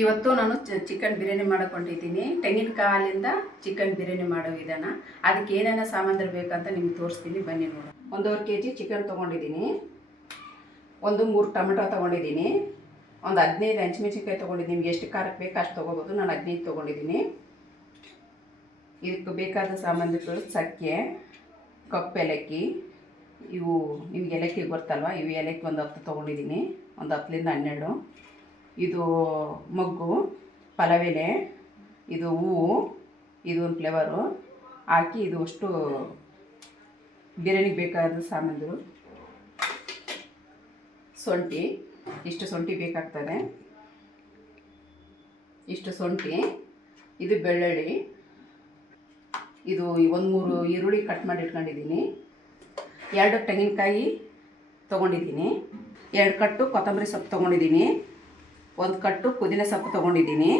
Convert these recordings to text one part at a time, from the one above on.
ಇವತ್ತು ನಾನು ಚಿಕನ್ ಬಿರಿಯಾನಿ ಮಾಡಿಕೊಂಡಿದ್ದೀನಿ. ತೆಂಗಿನಕಾಯಿ ಹಾಲಿಂದ ಚಿಕನ್ ಬಿರಿಯಾನಿ ಮಾಡೋ ವಿಧಾನ. ಅದಕ್ಕೆ ಏನೇನು ಸಾಮಗ್ರಿ ಬೇಕಂತ ನಿಮ್ಗೆ ತೋರಿಸ್ತೀನಿ, ಬನ್ನಿ ನೋಡಿ. 1.5 kg ಚಿಕನ್ ತೊಗೊಂಡಿದ್ದೀನಿ, 3 ಟೊಮೆಟೊ ತೊಗೊಂಡಿದ್ದೀನಿ, 15 ಹಸಿಮೆಣಸಿನ್ಕಾಯಿ ತೊಗೊಂಡಿದ್ದೀನಿ. ನಿಮ್ಗೆ ಎಷ್ಟು ಖಾರಕ್ಕೆ ಬೇಕು ಅಷ್ಟು ತೊಗೋಬೋದು. ನಾನು 15 ತೊಗೊಂಡಿದ್ದೀನಿ. ಇದಕ್ಕೆ ಬೇಕಾದ ಸಾಮಗ್ರಿಗಳು: ಚಕ್ಕೆ, ಕಪ್ಪು ಏಲಕ್ಕಿ, ಇವು ನಿಮ್ಗೆ ಏಲಕ್ಕಿ ಗೊತ್ತಲ್ವ, ಇವು ಏಲಕ್ಕಿ 10 ತೊಗೊಂಡಿದ್ದೀನಿ, 10ರಿಂದ 12. ಇದು ಮೊಗ್ಗು, ಪಲಾವ್ ಎಲೆ, ಇದು ಹೂವು, ಇದು ಒಂದು ಫ್ಲೇವರು ಹಾಕಿ ಇದು ಅಷ್ಟು ಬಿರಿಯಾನಿಗೆ ಬೇಕಾದ ಸಾಮಾನುಗಳು. ಶುಂಠಿ, ಇಷ್ಟು ಶುಂಠಿ ಬೇಕಾಗ್ತದೆ, ಇಷ್ಟು ಶುಂಠಿ. ಇದು ಬೆಳ್ಳುಳ್ಳಿ, ಇದು 1-3 ಈರುಳ್ಳಿ ಕಟ್ ಮಾಡಿ ಇಟ್ಕೊಂಡಿದ್ದೀನಿ, 2 ತೆಂಗಿನಕಾಯಿ ತೊಗೊಂಡಿದ್ದೀನಿ, 2 ಕಟ್ಟು ಕೊತ್ತಂಬರಿ ಸೊಪ್ಪು ತೊಗೊಂಡಿದ್ದೀನಿ, 1 ಕಟ್ಟು ಪುದೀನ ಸೊಪ್ಪು ತೊಗೊಂಡಿದ್ದೀನಿ.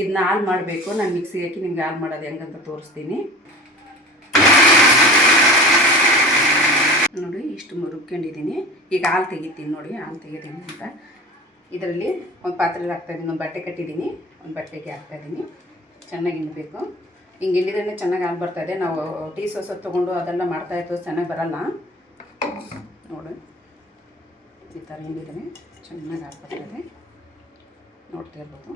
ಇದನ್ನ ಹಾಲು ಮಾಡಬೇಕು. ನಾನು ಮಿಕ್ಸಿಗೆ ಹಾಕಿ ನಿಮ್ಗೆ ಹಾಲು ಮಾಡೋದು ಹೆಂಗಂತ ತೋರಿಸ್ತೀನಿ ನೋಡಿ. ಇಷ್ಟು ರುಬ್ಕೊಂಡಿದ್ದೀನಿ. ಈಗ ಹಾಲು ತೆಗಿತೀನಿ ನೋಡಿ, ಹಾಲು ತೆಗಿತೀನಿ ಅಂತ. ಇದರಲ್ಲಿ ಒಂದು ಪಾತ್ರೆಯಲ್ಲಿ ಹಾಕ್ತಾಯಿದ್ದೀನಿ, ಒಂದು ಬಟ್ಟೆ ಕಟ್ಟಿದ್ದೀನಿ, ಒಂದು ಬಟ್ಟೆಗೆ ಹಾಕ್ತಾಯಿದ್ದೀನಿ. ಚೆನ್ನಾಗಿ ಹಿಂಡಬೇಕು. ಹಿಂಗೆ ಹಿಂಡಿದ್ರೇ ಚೆನ್ನಾಗಿ ಹಾಲು ಬರ್ತಾಯಿದೆ. ನಾವು ಟೀ ಸೋಸ ತೊಗೊಂಡು ಅದೆಲ್ಲ ಮಾಡ್ತಾಯಿತ್ತು, ಚೆನ್ನಾಗಿ ಬರೋಲ್ಲ ನೋಡಿ. ಈ ಥರ ಹಿಂಡಿದ್ರೆ ಚೆನ್ನಾಗಿ ಹಾಲು ಬರ್ತಾಯಿದೆ, ನೋಡ್ತಾ ಇರ್ಬೋದು.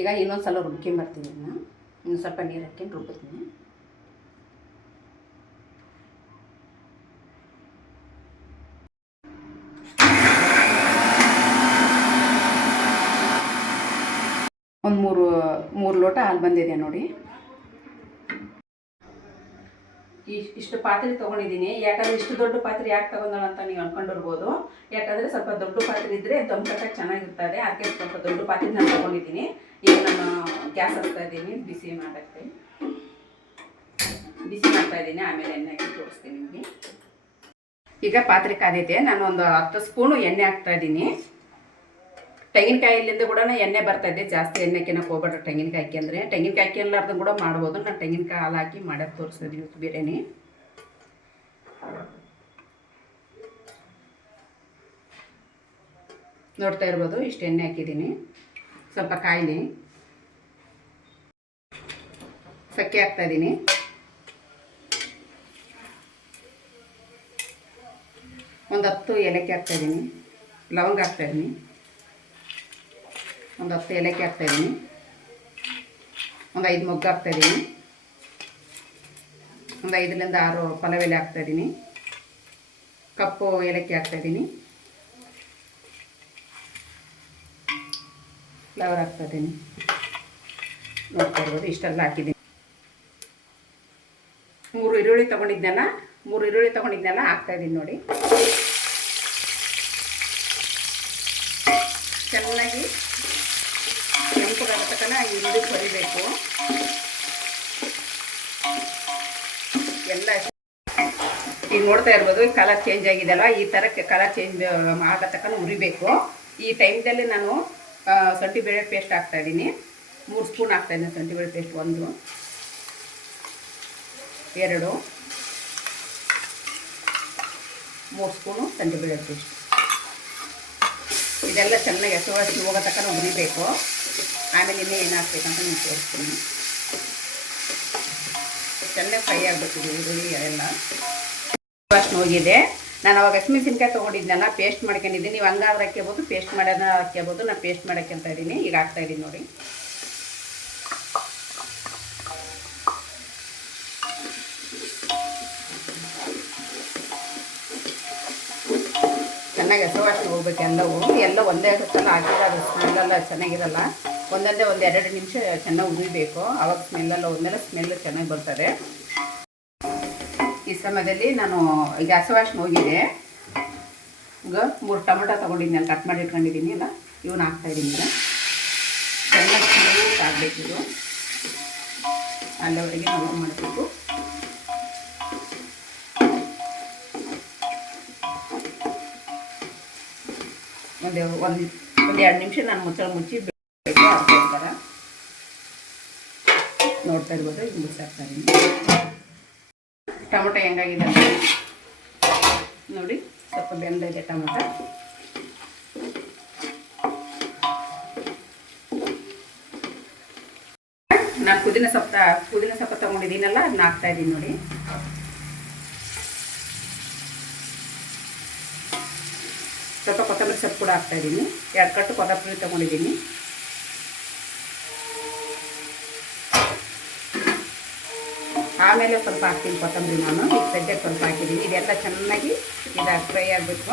ಈಗ ಇನ್ನೊಂದು ಸಲ ರುಬ್ಕೊಂಬರ್ತೀನಿ. ಇನ್ನೊಂದು ಸ್ವಲ್ಪ ನೀರು ಹಾಕ್ಕೊಂಡು ರುಬ್ಬಿರ್ತೀನಿ. ಒಂದು 3 ಲೋಟ ಹಾಲು ಬಂದಿದೆ ನೋಡಿ. ಇಷ್ಟು ಪಾತ್ರೆ ತೊಗೊಂಡಿದ್ದೀನಿ. ಯಾಕಂದರೆ ಇಷ್ಟು ದೊಡ್ಡ ಪಾತ್ರೆ ಯಾಕೆ ತೊಗೊಂಡಳು ಅಂತ ನೀವು ಅಂದ್ಕೊಂಡಿರ್ಬೋದು. ಯಾಕಂದರೆ ಸ್ವಲ್ಪ ದೊಡ್ಡ ಪಾತ್ರೆ ಇದ್ದರೆ ದಮ್ ಕಟ್ಟಕ್ಕೆ ಚೆನ್ನಾಗಿರ್ತದೆ. ಅದಕ್ಕೆ ಸ್ವಲ್ಪ ದೊಡ್ಡ ಪಾತ್ರೆ ನಾನು ತೊಗೊಂಡಿದ್ದೀನಿ. ಈಗ ನಾನು ಗ್ಯಾಸ್ ಹಾಕ್ತಾಯಿದ್ದೀನಿ, ಬಿಸಿ ಮಾಡ್ತಾಯಿದ್ದೀನಿ. ಆಮೇಲೆ ಎಣ್ಣೆ ಹಾಕಿ ತೋರಿಸ್ತೀನಿ ನಿಮಗೆ. ಈಗ ಪಾತ್ರೆ ಕಾದೈತೆ. ನಾನು ಒಂದು 10 ಸ್ಪೂನು ಎಣ್ಣೆ ಹಾಕ್ತಾಯಿದ್ದೀನಿ. ತೆಂಗಿನಕಾಯಿಲಿಂದ ಕೂಡ ಎಣ್ಣೆ ಬರ್ತಾಯಿದೆ. ಜಾಸ್ತಿ ಎಣ್ಣೆ ಹಾಕ್ಯನಕ್ಕೆ ಹೋಗ್ಬೇಡ್ರಿ ತೆಂಗಿನಕಾಯಿ. ಅಂದರೆ ತೆಂಗಿನಕಾಯಿ ಹಾಕ್ಯಲಾರ್ದು ಕೂಡ ಮಾಡ್ಬೋದು. ನಾನು ತೆಂಗಿನಕಾಯಿ ಹಾಲು ಹಾಕಿ ಮಾಡೋದು ತೋರಿಸ್ತೀನಿ ಇವತ್ತು ಬಿರಿಯಾನಿ. ನೋಡ್ತಾ ಇರ್ಬೋದು, ಇಷ್ಟು ಎಣ್ಣೆ ಹಾಕಿದ್ದೀನಿ. ಸ್ವಲ್ಪ ಕಾಯಿಲಿ ಚಕ್ಕೆ ಹಾಕ್ತಾಯಿದ್ದೀನಿ, ಒಂದು 10 ಏಲಕ್ಕಿ ಹಾಕ್ತಾಯಿದ್ದೀನಿ, ಲವಂಗ ಹಾಕ್ತಾಯಿದ್ದೀನಿ, ಒಂದು 10 ಏಲಕ್ಕಿ ಹಾಕ್ತಾಯಿದ್ದೀನಿ, ಒಂದು 5 ಮೊಗ್ಗು ಹಾಕ್ತಾಯಿದ್ದೀನಿ, ಒಂದು 5ರಿಂದ 6 ಪಲಾವ್ ಎಲೆ ಹಾಕ್ತಾಯಿದ್ದೀನಿ, ಕಪ್ಪು ಏಲಕ್ಕಿ ಹಾಕ್ತಾಯಿದ್ದೀನಿ, ಫ್ಲವರ್ ಹಾಕ್ತಾಯಿದ್ದೀನಿ. ನೋಡ್ತಾ ಇರ್ಬೋದು, ಇಷ್ಟೆಲ್ಲ ಹಾಕಿದ್ದೀನಿ. 3 ಈರುಳ್ಳಿ ತೊಗೊಂಡಿದ್ನೆಲ್ಲ ಹಾಕ್ತಾಯಿದ್ದೀನಿ ನೋಡಿ. ಚೆನ್ನಾಗಿ ಕೆಂಪಗಾಗತಕ್ಕನ ಈರುಳ್ಳಿ ಕೊರಿಬೇಕು ಎಲ್ಲ. ಈಗ ನೋಡ್ತಾ ಇರ್ಬೋದು, ಕಲರ್ ಚೇಂಜ್ ಆಗಿದೆಯಲ್ಲ, ಈ ಥರ ಕಲರ್ ಚೇಂಜ್ ಆಗತಕ್ಕನ ಉರಿಬೇಕು. ಈ ಟೈಮ್ದಲ್ಲಿ ನಾನು ಶುಂಠಿ ಬೆಳ್ಳುಳ್ಳಿ ಪೇಸ್ಟ್ ಹಾಕ್ತಾಯಿದ್ದೀನಿ. 3 ಸ್ಪೂನ್ ಹಾಕ್ತಾಯಿದ್ದೀನಿ ಶುಂಠಿ ಬೆಳ್ಳುಳ್ಳಿ ಪೇಸ್ಟ್. 1 2 3 ಸ್ಪೂನು ಶುಂಠಿ ಬೆಳ್ಳುಳ್ಳಿ ಪೇಸ್ಟ್. ಇದೆಲ್ಲ ಚೆನ್ನಾಗಿ ಹಸಿ ಹೋಗೋ ತನಕ ಉರಿಬೇಕು. ಆಮೇಲೆ ಇನ್ನೂ ಏನು ಹಾಕ್ಬೇಕಂತ ನೀವು ತೋರಿಸ್ತೀನಿ. ಚೆನ್ನಾಗಿ ಫ್ರೈ ಆಗಬೇಕು ಈರುಳ್ಳಿ ಎಲ್ಲ. ಅಷ್ಟು ಹೋಗಿದೆ. ನಾನು ಅವಾಗ ಹಸಿಮೆಣಸಿನ್ಕಾಯಿ ತೊಗೊಂಡಿದ್ದೆನಲ್ಲ, ಪೇಸ್ಟ್ ಮಾಡ್ಕೊಂಡಿದ್ದೀನಿ. ನೀವು ಹಂಗಾದ್ರೆ ಹಾಕ್ಕೋಬೋದು, ಪೇಸ್ಟ್ ಮಾಡೋದನ್ನ ಹಾಕ್ಕೋಬೋದು. ನಾನು ಪೇಸ್ಟ್ ಮಾಡೋಕ್ಕಂತ ಇದ್ದೀನಿ. ಈಗ ಹಾಕ್ತಾಯಿದ್ದೀನಿ ನೋಡಿ. ಚೆನ್ನಾಗಿ ಹಸಿ ಹೋಗ್ಬೇಕು ಎಲ್ಲ ಒಂದೇ ಸಲ ಹಾಕಿದ್ರೆ ಅದು ಸ್ಮೆಲ್ಲೆಲ್ಲ ಚೆನ್ನಾಗಿರಲ್ಲ. ಒಂದೊಂದೇ 1-2 ನಿಮಿಷ ಚೆನ್ನಾಗಿ ಉರಿಬೇಕು. ಆವಾಗ ಸ್ಮೆಲ್ಲು ಚೆನ್ನಾಗಿ ಬರ್ತದೆ. ಈ ಸಮಯದಲ್ಲಿ ನಾನು ಈಗ ಹಸಿ ಹೋಗಿದೆ. ಈಗ 3 ಟೊಮೆಟೊ ತೊಗೊಂಡಿದ್ದೀನಿ, ನಾನು ಕಟ್ ಮಾಡಿ ಇಟ್ಕೊಂಡಿದ್ದೀನಿ ಅಲ್ಲ, ಇವನ್ನ ಹಾಕ್ತಾಯಿದ್ದೀನಿ. ಈಗ ಚೆನ್ನಾಗಿ ಸ್ಮೂತ್ ಆಗಬೇಕಿದು. ಅಲ್ಲಿವರೆಗೆ ನಾವು ಮಾಡಬೇಕು. ಒಂದು 2 ನಿಮಿಷ ನಾನು ಮುಚ್ಚಳ ಮುಚ್ಚಿ ಬಿಡಬೇಕು. ಆಗ್ತಾ ಥರ ನೋಡ್ತಾ ಇರ್ಬೋದು. ಇದು ಮುಚ್ಚಾಕ್ತಾಯಿದ್ದೀನಿ. ಟೊಮೊಟೊ ಹೆಂಗಾಗಿದೆ ನೋಡಿ, ಸ್ವಲ್ಪ ಬೆಂದಿದೆ ಟೊಮೊಟೊ. ನಾನು ಪುದೀನ ಸೊಪ್ಪು ತೊಗೊಂಡಿದ್ದೀನಲ್ಲ, ಅದನ್ನ ಹಾಕ್ತಾಯಿದ್ದೀನಿ ನೋಡಿ. ಸ್ವಲ್ಪ ಕೊತ್ತಂಬರಿ ಸೊಪ್ಪು ಕೂಡ ಹಾಕ್ತಾಯಿದ್ದೀನಿ. 2 ಕಟ್ಟು ಕೊತ್ತಂಬರಿ ತೊಗೊಂಡಿದ್ದೀನಿ. ಆಮೇಲೆ ಸ್ವಲ್ಪ ಹಾಕ್ತೀನಿ ಕೊತ್ತಂಬರಿ. ನಾನು ಈಗ ಸದ್ಯಕ್ಕೆ ಸ್ವಲ್ಪ ಹಾಕಿದ್ದೀನಿ. ಇದೆಲ್ಲ ಚೆನ್ನಾಗಿ ಫ್ರೈ ಆಗಬೇಕು.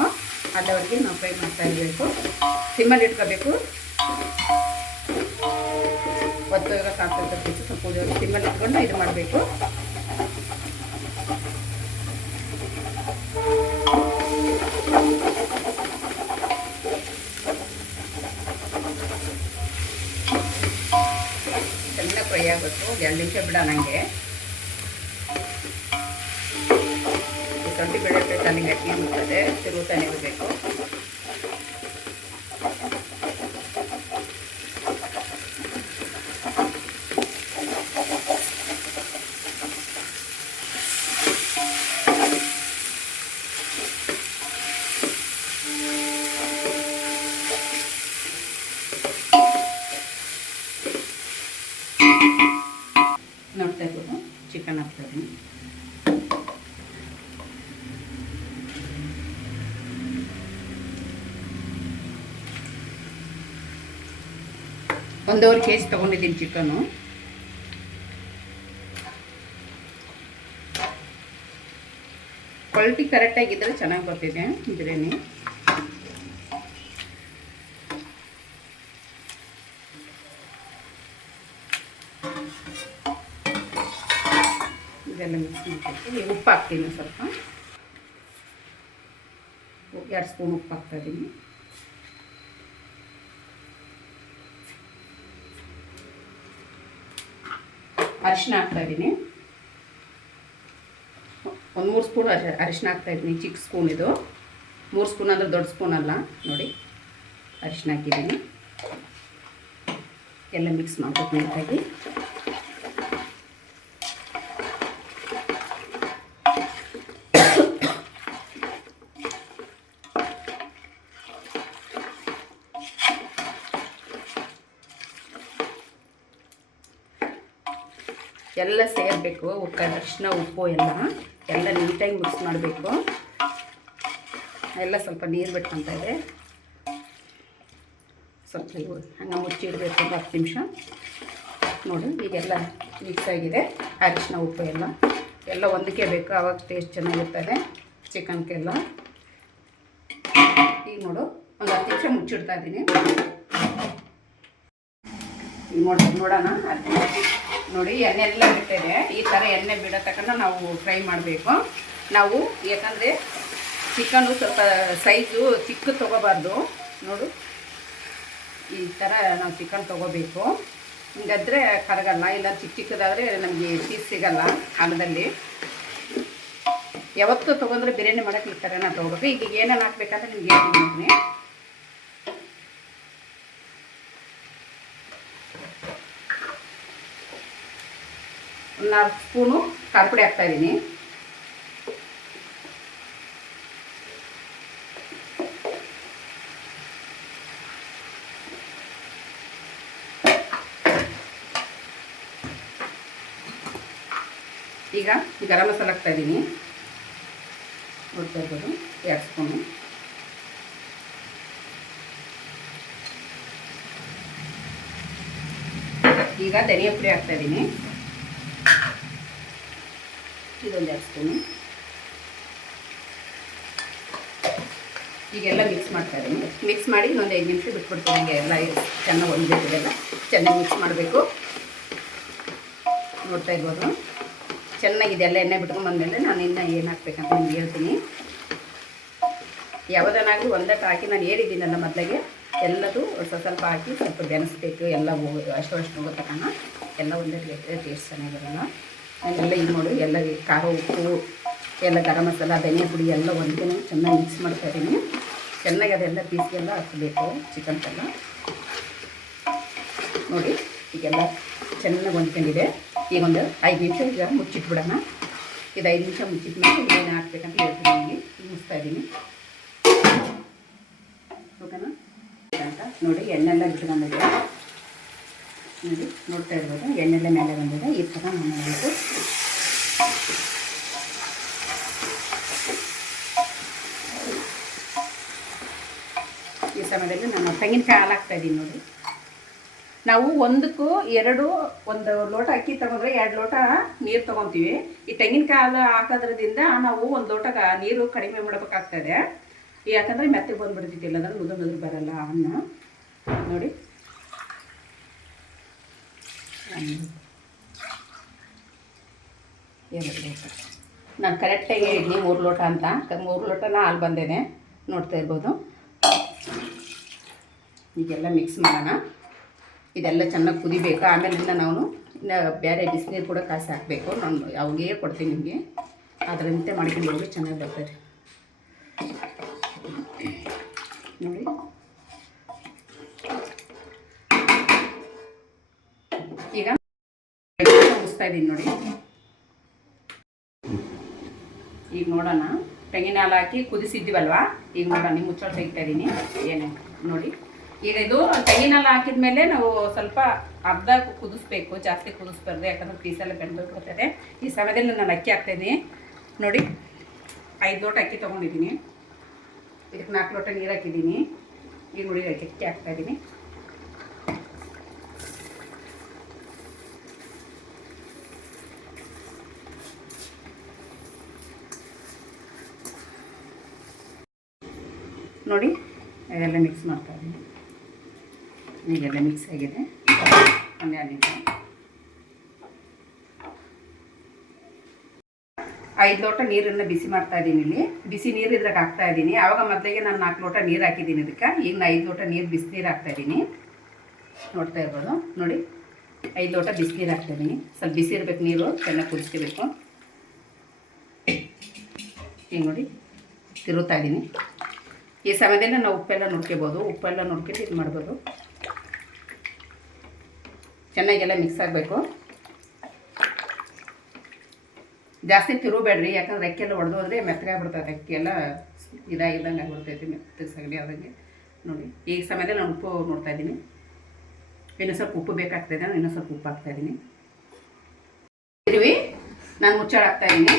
ಅಲ್ಲಿವರೆಗೆ ನಾವು ಫ್ರೈ ಮಾಡ್ತಾ ಇರಬೇಕು. ಸಿಮ್ಮಲ್ಲಿ ಇಟ್ಕೋಬೇಕು. ಒತ್ತುವಾಗ ಸಾಕು ಸ್ವಲ್ಪ ಸಿಮ್ಮಲ್ಲಿ ಇಟ್ಕೊಂಡು ಇದು ಮಾಡಬೇಕು. ಚೆನ್ನಾಗಿ ಫ್ರೈ ಆಗಬೇಕು. 2 ನಿಮಿಷ ಬಿಡ ನನಗೆ. ಶುಂಠಿ ಬೆಳ್ಳುಳ್ಳಿ ಪೇಸ್ಟ್ ಅಲ್ಲಿ ಗಟ್ಟಿ ಬರ್ತದೆ, ತಿರುಗುತ್ತಾನೆ ಇರಬೇಕು. ನೋಡ್ತಾ ಇರ್ಬೋದು, ಚಿಕನ್ ಹಾಕ್ತಾಯಿದ್ದೀನಿ. ಒಂದೂವರೆ ಕೆಜಿ ತೊಗೊಂಡಿದ್ದೀನಿ ಚಿಕನ್ನು. ಕ್ವಾಲಿಟಿ ಕರೆಕ್ಟಾಗಿದ್ದರೆ ಚೆನ್ನಾಗಿ ಬರ್ತಿದೆ ಬಿರಿಯಾನಿ. ಇದೆಲ್ಲ ಮಿಕ್ಸ್ ಮಾಡ್ತೀನಿ. ಉಪ್ಪು ಹಾಕ್ತೀನಿ ಸ್ವಲ್ಪ. 2 ಸ್ಪೂನ್ ಉಪ್ಪು ಹಾಕ್ತಾಯಿದ್ದೀನಿ. ಅರಿಶಿನ ಹಾಕ್ತಾಯಿದ್ದೀನಿ. 1-3 ಸ್ಪೂನ್ ಅರಿಶಿನ ಹಾಕ್ತಾಯಿದ್ದೀನಿ. ಚಿಕ್ಕ ಸ್ಪೂನ್ ಇದು. 3 ಸ್ಪೂನ್ ಅಂದರೆ ದೊಡ್ಡ ಸ್ಪೂನ್ ಅಲ್ಲ ನೋಡಿ. ಅರಿಶಿನ ಹಾಕಿದ್ದೀನಿ. ಎಲ್ಲ ಮಿಕ್ಸ್ ಮಾಡ್ಬೇಕು ನೀಟಾಗಿ. ಎಲ್ಲ ಸೇರಬೇಕು. ಅರಿಶಿನ ಉಪ್ಪು ಎಲ್ಲ ನೀಟಾಗಿ ಮಿಕ್ಸ್ ಮಾಡಬೇಕು. ಎಲ್ಲ ಸ್ವಲ್ಪ ನೀರು ಬಿಟ್ಕೊತಾ ಇದೆ. ಸ್ವಲ್ಪ ಹಂಗೆ ಮುಚ್ಚಿಡಬೇಕು 10 ನಿಮಿಷ. ನೋಡಿ ಈಗೆಲ್ಲ ಮಿಕ್ಸ್ ಆಗಿದೆ. ಅರಿಶಿನ ಉಪ್ಪು ಎಲ್ಲ ಒಂದಕ್ಕೆ ಬೇಕು, ಆವಾಗ ಟೇಸ್ಟ್ ಚೆನ್ನಾಗಿರ್ತದೆ ಚಿಕನ್ಗೆಲ್ಲ. ಈಗ ನೋಡು, ಒಂದು 10 ನಿಮಿಷ ಮುಚ್ಚಿಡ್ತಾ ಇದ್ದೀನಿ. ನೋಡೋಣ. ನೋಡಿ ಎಣ್ಣೆ ಎಲ್ಲ ಬಿಟ್ಟಿದೆ. ಈ ಥರ ಎಣ್ಣೆ ಬಿಡೋ ತಕ್ಕನ ನಾವು ಫ್ರೈ ಮಾಡಬೇಕು. ನಾವು ಯಾಕಂದರೆ ಚಿಕನ್ನು ಸ್ವಲ್ಪ ಸೈಜು ಚಿಕ್ಕ ತೊಗೋಬಾರ್ದು. ನೋಡು, ಈ ಥರ ನಾವು ಚಿಕನ್ ತೊಗೋಬೇಕು. ಹಿಂಗಾದ್ರೆ ಕರಗಲ್ಲ. ಇಲ್ಲ ಚಿಕ್ಕದಾದರೆ ನಮಗೆ ಪೀಸ್ ಸಿಗಲ್ಲ ಅನ್ನದಲ್ಲಿ. ಯಾವತ್ತೂ ತೊಗೊಂಡ್ರೆ ಬಿರಿಯಾನಿ ಮಾಡೋಕ್ಕೆ ಈ ಥರನ ತೊಗೋಬೇಕು. ಈಗ ಏನೇನು ಹಾಕ್ಬೇಕಂದ್ರೆ ನಿಮ್ಗೆ ಹೇಳ್ತೀನಿ. 4 ಸ್ಪೂನು ಖಾರ ಪುಡಿ ಹಾಕ್ತಾಯಿದ್ದೀನಿ. ಈಗ ಗರಂ ಮಸಾಲ ಹಾಕ್ತಾಯಿದ್ದೀನಿ. ನೋಡ್ತಾ ಇರ್ಬೋದು, 2 ಸ್ಪೂನು. ಈಗ ಧನಿಯಾ ಪುಡಿ ಹಾಕ್ತಾಯಿದ್ದೀನಿ. ಇದೊಂದು 2 ಸ್ಪೂನು. ಈಗೆಲ್ಲ ಮಿಕ್ಸ್ ಮಾಡ್ತಾಯಿದ್ದೀನಿ. ಮಿಕ್ಸ್ ಮಾಡಿ ಇನ್ನೊಂದು 5 ನಿಮಿಷ ಬಿಟ್ಬಿಡ್ತೀನಿ. ಹೀಗೆ ಎಲ್ಲ ಚೆನ್ನಾಗಿ ಒಂದಿದ್ದೆಲ್ಲ ಚೆನ್ನಾಗಿ ಮಿಕ್ಸ್ ಮಾಡಬೇಕು. ನೋಡ್ತಾ ಇರ್ಬೋದು, ಚೆನ್ನಾಗಿದೆಲ್ಲ ಎಣ್ಣೆ ಬಿಟ್ಕೊಂಡ್ಬಂದಮೇಲೆ ನಾನು ಇನ್ನು ಏನು ಹಾಕ್ಬೇಕಂತ ನಿಮ್ಗೆ ಹೇಳ್ತೀನಿ. ಯಾವುದನ್ನಾಗಲಿ ಒಂದಕ್ಕೆ ಹಾಕಿ ನಾನು ಹೇಳಿದ್ದೀನಲ್ಲ ಮೊದಲಿಗೆ, ಎಲ್ಲದು ಸ್ವಲ್ಪ ಹಾಕಿ ಸ್ವಲ್ಪ ಬೆನೆಸ್ಬೇಕು. ಎಲ್ಲ ಅಷ್ಟು ಹೋಗೋ ತನಕ ಎಲ್ಲ ಒಂದೇ ಟೇಸ್ಟ್ ಚೆನ್ನಾಗಿರಲ್ಲ. ಎಲ್ಲ ಈಗ ನೋಡಿ, ಎಲ್ಲ ಖಾರ ಉಪ್ಪು ಎಲ್ಲ ಗರಂ ಮಸಾಲ ಧನಿಯಾ ಪುಡಿ ಎಲ್ಲ ಒಂದೇ ಚೆನ್ನಾಗಿ ಮಿಕ್ಸ್ ಮಾಡ್ತಾಯಿದ್ದೀನಿ. ಚೆನ್ನಾಗಿ ಅದೆಲ್ಲ ಪೀಸ್ಗೆಲ್ಲ ಹಾಕಬೇಕು ಚಿಕನ್ಗೆಲ್ಲ. ನೋಡಿ ಈಗೆಲ್ಲ ಚೆನ್ನಾಗಿ ಹೊಂದ್ಕೊಂಡಿದೆ. ಈಗ ಒಂದು 5 ನಿಮಿಷ ಈಗ ಮುಚ್ಚಿಟ್ಬಿಡೋಣ. ಇದು 5 ನಿಮಿಷ ಮುಚ್ಚಿಟ್ಮೇಲೆ ಏನೇನು ಹಾಕ್ಬೇಕಂತ ಹೇಳ್ತೀನಿ. ನಿಮಗೆ ಮುಗಿಸ್ತಾ ಇದ್ದೀನಿ ಓಕೆನಾ ಅಂತ. ನೋಡಿ ಎಣ್ಣೆಲ್ಲ ಬಿಟ್ಟು ಬಂದಿದೆ. ನೋಡಿ ನೋಡ್ತಾ ಇರ್ಬೋದು ಎಣ್ಣೆಲ್ಲ ಮೇಲೆ ಬಂದಿದೆ. ಈ ಥರ ಮಾಡಬೇಕು. ಈ ಸಮಯದಲ್ಲಿ ನಾನು ತೆಂಗಿನಕಾಯಿ ಹಾಲು ಹಾಕ್ತಾಯಿದ್ದೀನಿ. ನೋಡಿ ನಾವು ಒಂದಕ್ಕೂ ಒಂದು ಲೋಟ ಅಕ್ಕಿ ತೊಗೊಂಡ್ರೆ 2 ಲೋಟ ನೀರು ತೊಗೊತೀವಿ. ಈ ತೆಂಗಿನಕಾಯಿ ಹಾಲು ಹಾಕೋದ್ರಿಂದ ನಾವು 1 ಲೋಟ ನೀರು ಕಡಿಮೆ ಮಾಡಬೇಕಾಗ್ತದೆ. ಯಾಕಂದರೆ ಮೆತ್ತಗೆ ಬಂದುಬಿಡ್ತಿದ್ದಿಲ್ಲ ಅಂದರೆ ಮುದುರು ಬರಲ್ಲ ಅನ್ನ. ನೋಡಿ 2 ಲೋಟ ನಾನು ಕರೆಕ್ಟಾಗಿ ಹೇಳಿದ್ನಿ 3 ಲೋಟ ಅಂತ. 3 ಲೋಟನ ಹಾಲು ಬಂದೇನೆ ನೋಡ್ತಾ ಇರ್ಬೋದು. ಈಗೆಲ್ಲ ಮಿಕ್ಸ್ ಮಾಡೋಣ. ಇದೆಲ್ಲ ಚೆನ್ನಾಗಿ ಕುದಿಬೇಕು. ಆಮೇಲಿಂದ ನಾವು ಬೇರೆ ಬಿಸಿನೀರು ಕೂಡ ಕಾಸಿ ಹಾಕಬೇಕು. ನಾನು ಅವಾಗೇ ಹೇಳ್ಕೊಡ್ತೀನಿ ನಿಮಗೆ. ಅದರಂತೆ ಮಾಡ್ಕೊಂಡು ಹೋಗಿ ಚೆನ್ನಾಗಿ ಬರ್ತದೆ. ನೋಡಿ ಈಗ ಮುಗಿಸ್ತಾ ಇದ್ದೀನಿ. ನೋಡಿ ಈಗ ನೋಡೋಣ. ತೆಂಗಿನ ಹಾಲು ಹಾಕಿ ಕುದಿಸಿದ್ದೀವಲ್ವಾ, ಈಗ ನೋಡೋಣ. ನಿಮ್ಮ ಮುಚ್ಚಳ ತೆಗಿತಾ ಇದ್ದೀನಿ. ಏನೇ ನೋಡಿ ಈಗ ಇದು ತೆಂಗಿನ ಹಾಲು ಹಾಕಿದ ಮೇಲೆ ನಾವು ಸ್ವಲ್ಪ ಅರ್ಧ ಕುದಿಸ್ಬೇಕು, ಜಾಸ್ತಿ ಕುದಿಸ್ಬಾರ್ದು. ಯಾಕಂದ್ರೆ ಪೀಸೆಲ್ಲ ಬೆಂದೋಗ್ಬಿಡ್ತದೆ. ಈ ಸಮಯದಲ್ಲಿ ನಾನು ಅಕ್ಕಿ ಹಾಕ್ತಾಯಿದ್ದೀನಿ. ನೋಡಿ 5 ಲೋಟ ಅಕ್ಕಿ ತೊಗೊಂಡಿದ್ದೀನಿ. ಇದಕ್ಕೆ 4 ಲೋಟ ನೀರು ಹಾಕಿದ್ದೀನಿ. ಈಗ ನೋಡಿ ಅಕ್ಕಿ ಹಾಕ್ತಾಯಿದ್ದೀನಿ. ನೋಡಿ ಅದೆಲ್ಲ ಮಿಕ್ಸ್ ಮಾಡ್ತಾಯಿದ್ದೀನಿ. ಈಗೆಲ್ಲ ಮಿಕ್ಸ್ ಆಗಿದೆ. 12 ನಿಮಿಷ 5 ಲೋಟ ನೀರನ್ನು ಬಿಸಿ ಮಾಡ್ತಾಯಿದ್ದೀನಿ. ಇಲ್ಲಿ ಬಿಸಿ ನೀರು ಇದ್ರಾಗ ಹಾಕ್ತಾಯಿದ್ದೀನಿ. ಆವಾಗ ಮೊದಲಿಗೆ ನಾನು 4 ಲೋಟ ನೀರು ಹಾಕಿದ್ದೀನಿ ಇದಕ್ಕೆ. ಈಗ ನಾನು 5 ಲೋಟ ನೀರು ಬಿಸಿನೀರು ಹಾಕ್ತಾಯಿದ್ದೀನಿ. ನೋಡ್ತಾ ಇರ್ಬೋದು. ನೋಡಿ 5 ಲೋಟ ಬಿಸಿನೀರು ಹಾಕ್ತಾಯಿದ್ದೀನಿ. ಸ್ವಲ್ಪ ಬಿಸಿ ಇರಬೇಕು, ನೀರು ಚೆನ್ನಾಗಿ ಕುದಿಸ್ಕೋಬೇಕು. ಈಗ ನೋಡಿ ತಿರುತ್ತಾ ಇದ್ದೀನಿ. ಈ ಸಮಯದಲ್ಲಿ ನಾವು ಉಪ್ಪೆಲ್ಲ ನೋಡ್ಕೋಬೋದು. ಉಪ್ಪೆಲ್ಲ ನೋಡ್ಕೊಂಡು ಇದು ಮಾಡ್ಬೋದು. ಚೆನ್ನಾಗೆಲ್ಲ ಮಿಕ್ಸ್ ಆಗಬೇಕು. ಜಾಸ್ತಿ ತಿರುಬೇಡ್ರಿ, ಯಾಕಂದ್ರೆ ಅಕ್ಕಿಯೆಲ್ಲ ಹೊಡೆದೋದ್ರೆ ಮೆತ್ತಗಾಗ್ಬಿಡ್ತದೆ. ಅಕ್ಕಿಯೆಲ್ಲ ಇದಾಗಿದ್ದಂಗೆ ಆಗ್ಬಿಡ್ತೈತಿ, ಮೆತ್ತಗೆ ಸಗಣಿ ಆದಂಗೆ. ನೋಡಿ ಈ ಸಮಯದಲ್ಲಿ ನಾನು ಉಪ್ಪು ನೋಡ್ತಾ ಇದ್ದೀನಿ. ಇನ್ನೂ ಸ್ವಲ್ಪ ಉಪ್ಪು ಬೇಕಾಗ್ತಾಯಿದೆ. ನಾನು ಇನ್ನೂ ಸ್ವಲ್ಪ ಉಪ್ಪು ಹಾಕ್ತಾಯಿದ್ದೀನಿ. ನಾನು ಮುಚ್ಚಾಳ ಹಾಕ್ತಾಯಿದ್ದೀನಿ.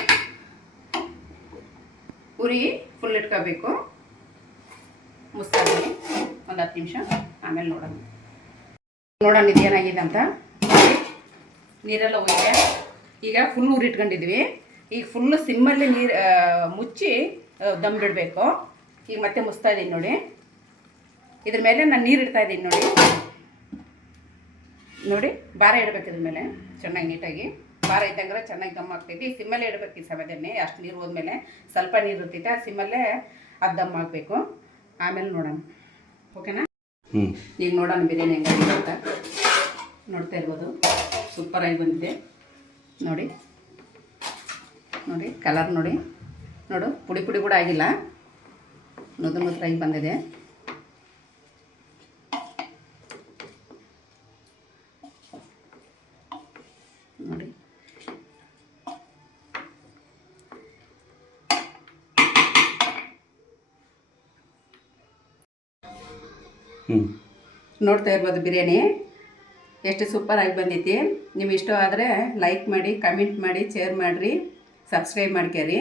ಉರಿ ಫುಲ್ ಇಟ್ಕೋಬೇಕು. ಮುಸ್ತಾಯಿದ್ದೀನಿ ಒಂದು 10 ನಿಮಿಷ. ಆಮೇಲೆ ನೋಡೋಣ ಇದು ಏನಾಗಿದೆ ಅಂತ. ನೀರೆಲ್ಲ ಹೋಗಿದೆ. ಈಗ ಫುಲ್ ಉರಿ ಇಟ್ಕೊಂಡಿದ್ವಿ. ಈಗ ಫುಲ್ಲು ಸಿಮ್ಮಲ್ಲಿ ನೀರು ಮುಚ್ಚಿ ದಮ್ ಬಿಡಬೇಕು. ಈಗ ಮತ್ತೆ ಮುಸ್ತಾ ಇದ್ದೀನಿ. ನೋಡಿ ಇದ್ರ ಮೇಲೆ ನಾನು ನೀರು ಇಡ್ತಾಯಿದ್ದೀನಿ. ನೋಡಿ ಭಾರ ಇಡಬೇಕು ಇದ್ರ ಮೇಲೆ ಚೆನ್ನಾಗಿ ನೀಟಾಗಿ. ಭಾರ ಇದ್ದಂಗೆ ಚೆನ್ನಾಗಿ ದಮ್ ಆಗ್ತೈತಿ. ಸಿಮ್ಮಲ್ಲೇ ಇಡಬೇಕು. ಈ ಸಮಯದಲ್ಲಿ ಅಷ್ಟು ನೀರು ಹೋದ್ಮೇಲೆ ಸ್ವಲ್ಪ ನೀರು ಇರ್ತೈತೆ. ಆ ಸಿಮ್ಮಲ್ಲೇ ಅದು ದಮ್ ಆಗಬೇಕು. ಆಮೇಲೆ ನೋಡೋಣ ಓಕೆನಾ. ಈಗ ನೋಡೋಣ ಬಿರಿಯಾನಿ ಹೆಂಗಾಗಿದೆ ಅಂತ. ನೋಡ್ತಾ ಇರ್ಬೋದು ಸೂಪರಾಗಿ ಬಂದಿದೆ. ನೋಡಿ ನೋಡಿ ಕಲರ್ ನೋಡಿ. ಪುಡಿ ಪುಡಿ ಕೂಡ ಆಗಿಲ್ಲ, ನುದ್ರಾಗಿ ಬಂದಿದೆ. ನೋಡಿ ನೋಡ್ತಾ ಇರ್ಬೋದು ಬಿರಿಯಾನಿ ಎಷ್ಟು ಸೂಪರಾಗಿ ಬಂದೈತಿ. ನಿಮ್ಗೆ ಇಷ್ಟ ಆದರೆ ಲೈಕ್ ಮಾಡಿ, ಕಮೆಂಟ್ ಮಾಡಿ, ಶೇರ್ ಮಾಡಿರಿ, ಸಬ್ಸ್ಕ್ರೈಬ್ ಮಾಡ್ಕೊರಿ.